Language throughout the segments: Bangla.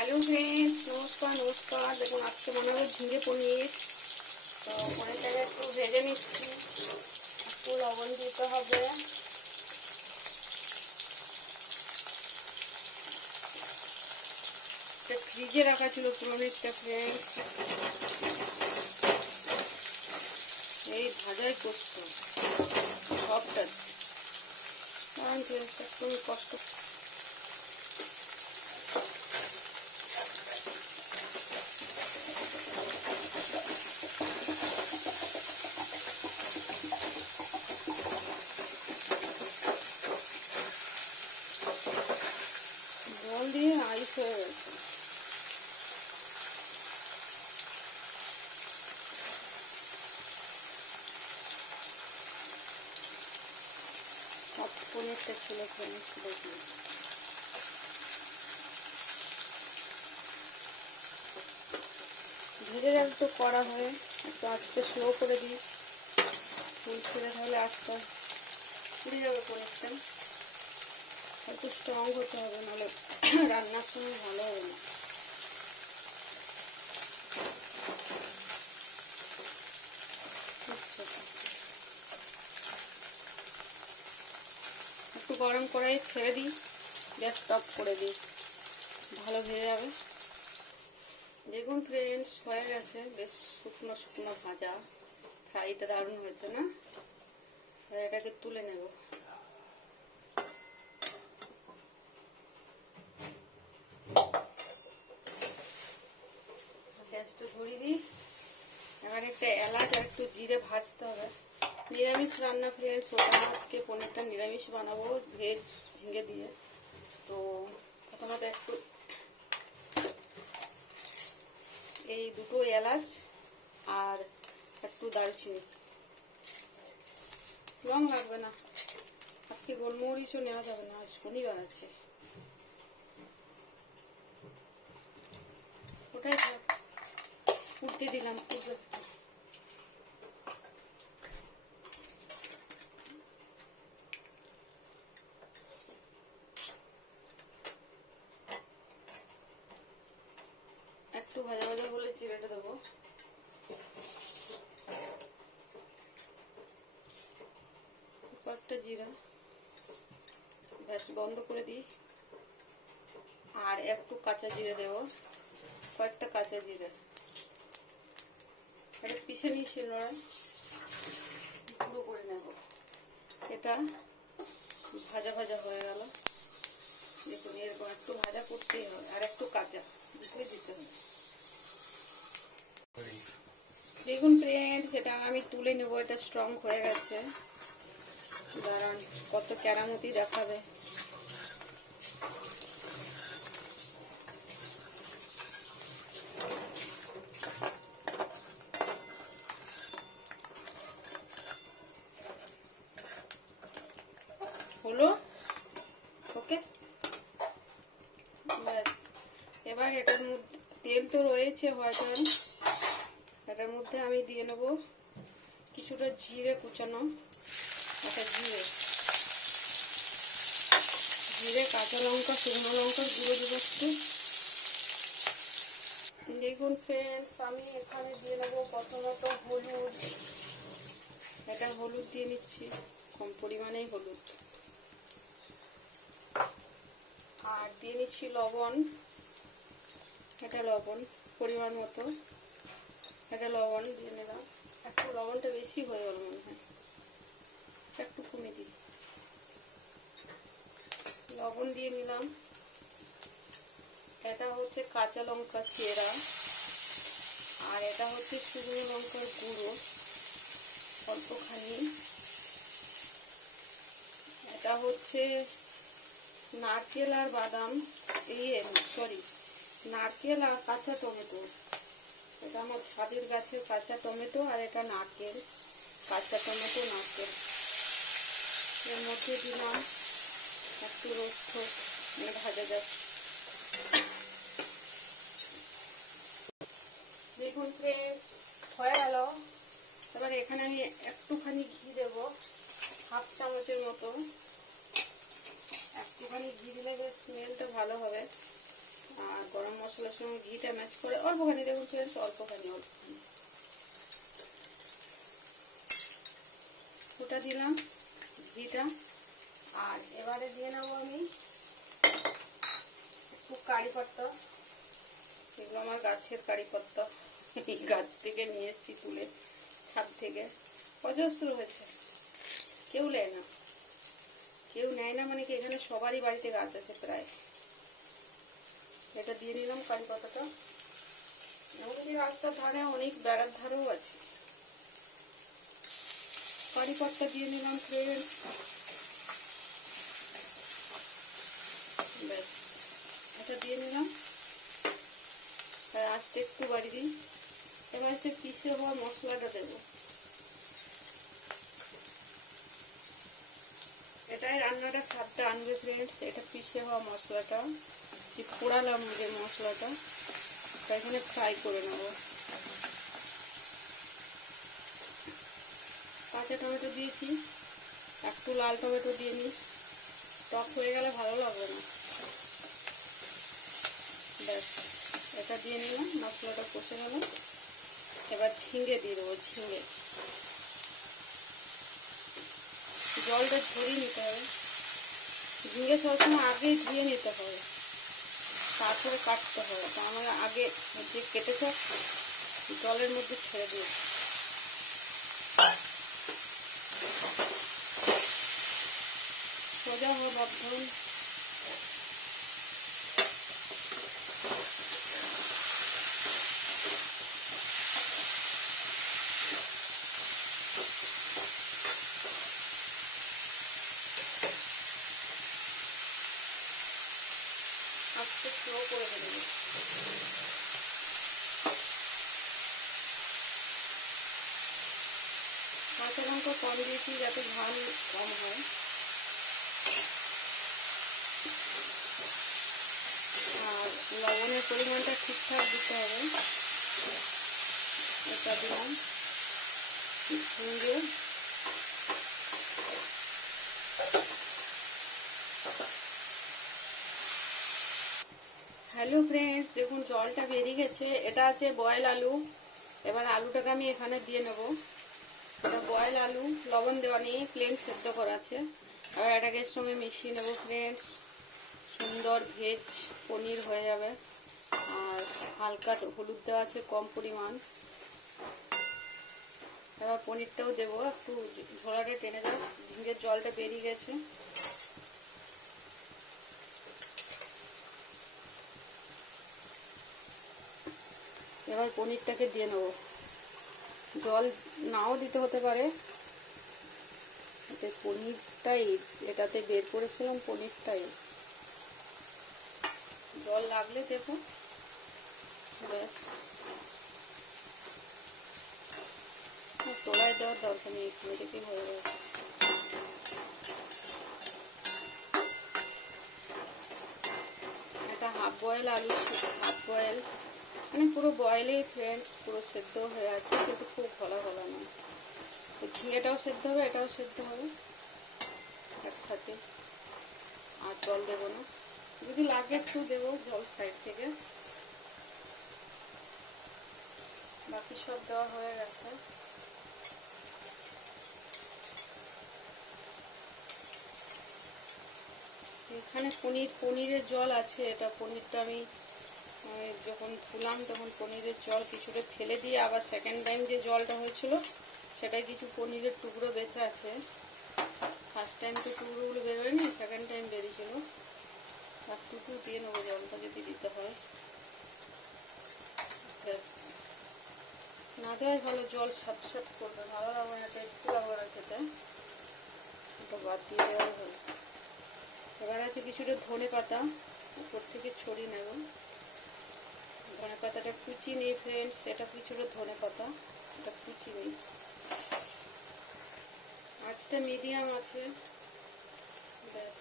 হ্যালো ফ্রেন্ডস, নমস্কার নমস্কার। দেখুন আজকে বানাবো ঝিঙে পনির। তো পনিরটাকে একটু ভেজে নিচ্ছি, একটু লবণ দিতে হবে। ফ্রিজে রাখা ছিল পনিরটা ফ্রেন্ডস, এই ভাজাই করতো সফট আছে, কারণ ফ্রেন্ডসটা একটু কষ্ট। জল দিয়ে আইস হয়ে গেছে। সব পনিরটা ছিল ফ্রেন্ডস, দেখুন ভেজে রাখলে তো করা হয়, একটু আঁচটা স্লো করে দিই, ফুল ছেড়ে তাহলে আঁচটা পুড়ে যাবে পনিরটা। একটু স্ট্রং হতে হবে, নাহলে রান্নার সময় ভালো হবে না। একটু গরম কড়াই ছেড়ে দিই, গ্যাস স্টপ করে দিই, ভালো ভেজে যাবে। দেখুন ফ্রেন্ডস, হয়ে গেছে, বেশ শুকনো শুকনো ভাজা। ফ্রাইটা দারুণ হয়েছে না? এটাকে তুলে নেব। গ্যাসটা ধরিয়ে দিই। এবার একটা এলাচ আর একটু জিরে ভাজতে হবে। নিরামিষ রান্না ফ্রেন্ডস, ওটা আজকে পনিরটা নিরামিষ বানাবো, ভেজ ঝিঙে দিয়ে। তো প্রথমত একটু এই দুটো এলাচ আর একটু দারুচিনি, রং লাগবে না, আজকে গোলমরিচও নেওয়া যাবে না, শনিবার আছে। ওটাই ফুটতে দিলাম, ফুটবে। একটু ভাজা ভাজা বলে চিড়েটা দেবো। কয়েকটা জিরা, ব্যাস বন্ধ করে দিই। আর একটু কাঁচা জিরে দেব, কয়েকটা কাঁচা জিরে। এটা পিষে নিয়ে শিলনোড়ায় গুঁড়ো করে নেব। এটা ভাজা ভাজা হয়ে গেল। দেখুন এরকম একটু ভাজা করতেই হবে, আর একটু কাঁচা দুটোই দিতে হবে। দেখুন ফ্রেন্ডস, এটা আমি তুলে নেব। এটা স্ট্রং হয়ে গেছে, দাঁড়ান কত কেরামতি দেখাবে। হলো ওকে, ব্যাস। এবার এটার মধ্যে তেল তো রয়েছে হয়তো, এটার মধ্যে আমি দিয়ে নেব কিছুটা জিরে কুচানো, একটা জিরে কাঁচা লঙ্কা, শুকনো লঙ্কার গুঁড়ো দেবো একটু। দেখুন ফ্রেন্ডস, আমি এখানে দিয়ে নেবো প্রথমত হলুদ। এটা হলুদ দিয়ে নিচ্ছি, কম পরিমাণেই হলুদ। আর দিয়ে নিচ্ছি লবণ, এটা লবণ পরিমাণ মতো, এটা লবণ দিয়ে নিলাম। একটু লবণটা বেশি হয়ে গেল মনে হয়, একটু কমে দিই। লবণ দিয়ে নিলাম। এটা হচ্ছে কাঁচা লঙ্কা চেরা, আর এটা হচ্ছে শুকনো লঙ্কার গুঁড়ো অল্পখানি। এটা হচ্ছে নারকেল আর বাদাম, নারকেল আর কাঁচা টমেটো। এটা আমার ছাদের গাছের কাঁচা টমেটো, আর এটা নারকেল, কাঁচা টমেটো নারকেল। এর মধ্যে দিলাম একটু রোস্ট ভাজা যাচ্ছে। দেখুন ফ্রেন্ডস, হয়ে গেল। এবার এখানে আমি একটুখানি ঘি দেব, হাফ চামচের মতো। একটুখানি ঘি দিলে বেশ স্মেলটা ভালো হবে। আর গরম মশলা মশলার সঙ্গে ঘিটা ম্যাচ করে অল্পখানি, দেখুন ফ্রেন্ডস অল্পখানি ওটা দিলাম ঘিটা। আর এবারে দিয়ে নেবো আমি একটু কারি পাতা। এগুলো আমার গাছের কারি পাতা, গাছ থেকে নিয়ে এসেছি তুলে, ছাদ থেকে অজস্র হয়েছে, কেউ নেয় না, কেউ নেয় না মানে কি এখানে সবারই বাড়িতে গাছ আছে প্রায়। এটা দিয়ে নিলাম কারি পাতাটা। আমাদের এই রাস্তার ধারে অনেক বেড়ার ধারেও আছে। কারি পাতা দিয়ে নিলাম ফ্রেন্ডস। ব্যাস এটা দিয়ে নিলাম, আর আস্তে একটু বাড়ি দিই। এবার সে পিষে হওয়া মশলাটা দেবো। এটাই রান্নাটা স্বাদটা আনবে ফ্রেন্ডস। এটা পিষে হওয়া মশলাটা, পোড়ালাম যে মশলাটা, এখানে ফ্রাই করে নেব। কাঁচা টমেটো দিয়েছি, একটু লাল টমেটো দিয়ে নিই, টক হয়ে গেলে ভালো লাগবে না। ব্যাস এটা দিয়ে নিলাম, মশলাটা কষে গেল। এবার ঝিঙে দিয়ে দেবো, ঝিঙে। জলটা ঝরিয়ে নিতে হবে, ঝিঙে সবসময় আগেই ধুয়ে নিতে হবে, তারপরে কাটতে হবে। তা আমরা আগে যে কেটেছে জলের মধ্যে ছেড়ে দিয়েছি। সোজা হয়ে বর্ধন। আস্তে স্লো করে দেবো। কাঁচা লঙ্কা কম দিয়েছি যাতে ঝাল কম হয়। আর লবণের পরিমাণটা ঠিকঠাক দিতে হবে। এটা দিলাম ঝিঙে। হ্যালো ফ্রেন্ডস, দেখুন জলটা বেরিয়ে গেছে। এটা আছে বয়েল আলু। এবার আলুটাকে আমি এখানে দিয়ে নেব। এটা বয়েল আলু, লবণ দেওয়া নেই, প্লেন সেদ্ধ করা আছে। এবার এটাকে এর সঙ্গে মিশিয়ে নেব ফ্রেন্ডস। সুন্দর ভেজ পনির হয়ে যাবে। আর হালকা হলুদ দেওয়া আছে কম পরিমাণ। এবার পনিরটাও দেবো, একটু ঝোলাটা টেনে দেবো। ঝিঙের জলটা বেরিয়ে গেছে। এবার পনিরটাকে দিয়ে নেব। জল নাও দিতে হতে পারে, পনিরটাই এটাতে বের করেছিলাম, পনিরটাই জল লাগলে দেবো। ব্যাস তোলায় দেওয়ার দরকার নেই, এখানে থেকে হয়ে গেছে। এটা হাফ বয়েল আলু, হাফ বয়েল মানে পুরো বয়েলেই ফ্রেন্ডস, পুরো সেদ্ধ হয়ে আছে, কিন্তু খুব ঘলা ঘলা না। ঝিঙেটাও সেদ্ধ হবে, এটাও সেদ্ধ হবে একসাথে। আর জল দেবো না, যদি লাগে একটু দেবো জল সাইড থেকে। বাকি সব দেওয়া হয়ে গেছে। এখানে পনিরের জল আছে। এটা পনিরটা আমি যখন ধুলাম তখন পনিরের জল কিছুটা ফেলে দিয়ে আবার সেকেন্ড টাইম যে জলটা হয়েছিল সেটাই কিছু পনিরের টুকরো বেঁচে আছে। ফার্স্ট টাইম তো টুকরোগুলো বেরোয়নি, সেকেন্ড টাইম বেরিয়েছিল। একটু দিয়ে নেবো জলটা যদি দিতে হয়। ব্যাস না দেওয়াই ভালো, জল সাট সাট করবে, ভালো লাগবে না, টেস্টি লাগবে না খেতে। এটা বাদ দিয়ে দেওয়াই ভালো। এবার আছে কিছুটা ধনে পাতা, উপর থেকে ছড়িয়ে নেব। ধনে পাতাটা কুচি নেই ফ্রেন্ডস, এটা কিছুটা ধনে পাতা, এটা কুচি নেই। আঁচটা মিডিয়াম আছে। ব্যাস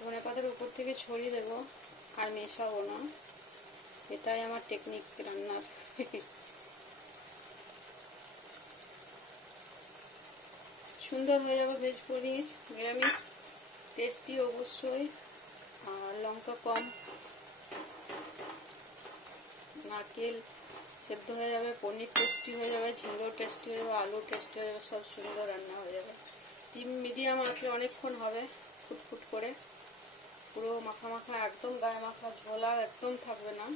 ধনে পাতার উপর থেকে ছড়িয়ে দেবো, আর মেশাবো না। এটাই আমার টেকনিক রান্নার। সুন্দর হয়ে যাবে ভেজ পনির, নিরামিষ টেস্টি অবশ্যই। আর লঙ্কা কম, নারকেল সেদ্ধ হয়ে যাবে, পনির টেস্টি হয়ে যাবে, ঝিঙ্গেও টেস্টি হয়ে যাবে, আলু টেস্টি হয়ে যাবে, সব সুন্দর রান্না হয়ে যাবে। মিডিয়াম আছে, অনেকক্ষণ হবে, ফুটফুট করে, পুরো মাখা মাখা, একদম গায়ে মাখা, ঝোলা একদম থাকবে না।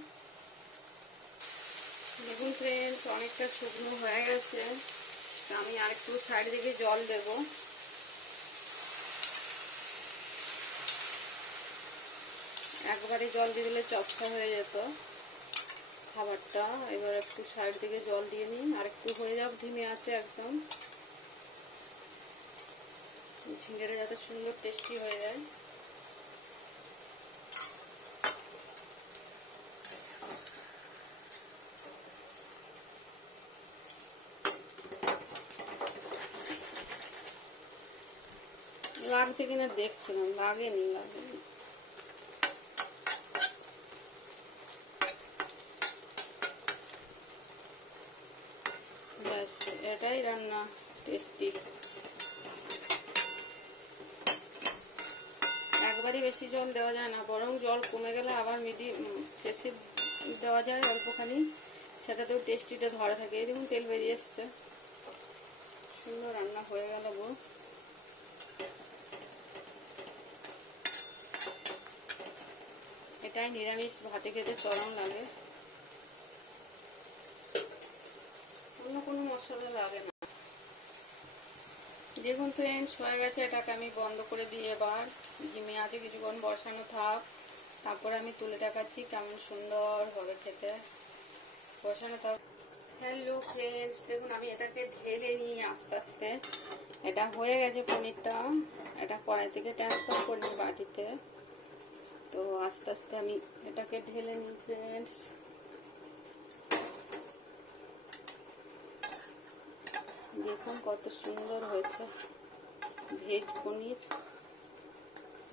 দেখুন ফ্রেন্ডস, অনেকটা শুকনো হয়ে গেছে, আমি আর একটু সাইড থেকে জল দেব। একবারে জল দিয়ে দিলে চপসা হয়ে যেত খাবারটা। এবার একটু সাইড থেকে জল দিয়ে নিই, আর একটু হয়ে যাক ধিমে আছে একদম, ঝিঙেটা যাতে সুন্দর টেস্টি হয়ে যায়। লাগছে কিনা দেখছিলাম, লাগেনি। ব্যাস, এটাই রান্না টেস্টি। একবারই বেশি জল দেওয়া যায় না, বরং জল কমে গেলে আবার শেষে দেওয়া যায় অল্পখানি, সেটাতেও টেস্টিটা ধরে থাকে। এই দেখুন তেল বেরিয়ে এসছে, সুন্দর রান্না হয়ে গেল গো। এটাই নিরামিষ ভাতে খেতে চরম লাগে, অন্য কোনো মশলা লাগে না। দেখুন ফ্রেন্ডস, হয়ে গেছে, এটাকে আমি বন্ধ করে দিই। এবার ধিমে আছে কিছুক্ষণ বসানো থাক, তারপরে আমি তুলে দেখাচ্ছি কেমন সুন্দর হবে খেতে। বসানো থাক। হ্যালো ফ্রেন্ডস, দেখুন আমি এটাকে ঢেলে নিই আস্তে আস্তে। এটা হয়ে গেছে পনিরটা, এটা কড়াই থেকে ট্রান্সফার করে নিই বাটিতে। তো আস্তে আস্তে আমি এটাকে ঢেলে নিই ফ্রেন্ডস। দেখুন কত সুন্দর হয়েছে ভেজ পনির।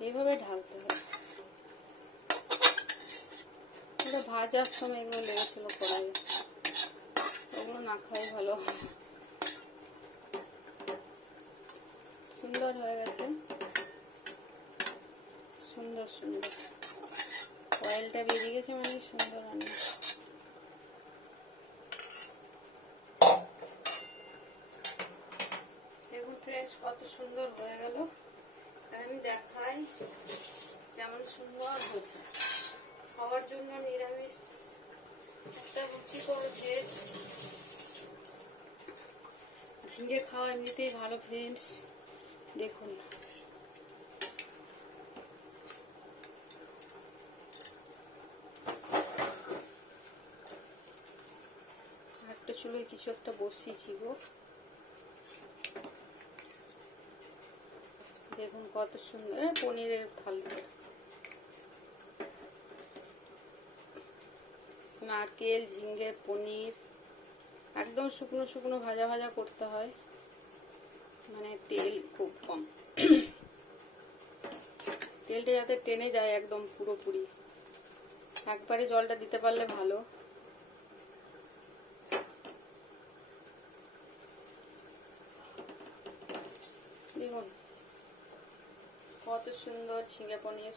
এইভাবে ঢালতে হবে। ভাজার সময় এগুলো লেগেছিল কড়াইয়ে, ওগুলো না খাই ভালো। সুন্দর হয়ে গেছে, সুন্দর সুন্দর অয়েলটা বেরিয়ে গেছে, মানে সুন্দর রান্না। দেখুন ফ্রেন্ডস, কত সুন্দর হয়ে গেল। আমি দেখাই কেমন সুন্দর হয়েছে। খাওয়ার জন্য নিরামিষ একটা রুচিকর ভেজ। ঝিঙে খাওয়া এমনিতেই ভালো ফ্রেন্ডস। দেখুন একটা চুলোয় কিছু একটা বসিয়েছি গো। দেখুন কত সুন্দর পনিরের থালি। নারকেল, ঝিঙ্গের পনির একদম শুকনো শুকনো ভাজা ভাজা করতে হয়, মানে তেল খুব কম, তেলটা যাতে টেনে যায় একদম পুরোপুরি। একবারে জলটা দিতে পারলে ভালো। দেখুন কত সুন্দর ঝিঙে পনির।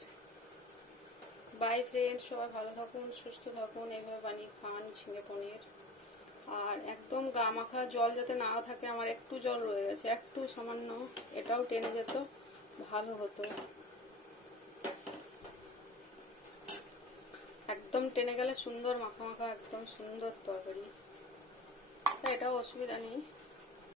বাই ফ্রেন্ড, সবাই ভালো থাকুন, সুস্থ থাকুন, এইভাবে বানিয়ে খান ঝিঙে পনির। আর একদম গা মাখা জল যাতে না থাকে, আমার একটু জল রয়ে গেছে, একটু সামান্য, এটাও টেনে যেত ভালো হতো। একদম টেনে গেলে সুন্দর মাখা মাখা একদম সুন্দর তরকারি, এটাও অসুবিধা নেই।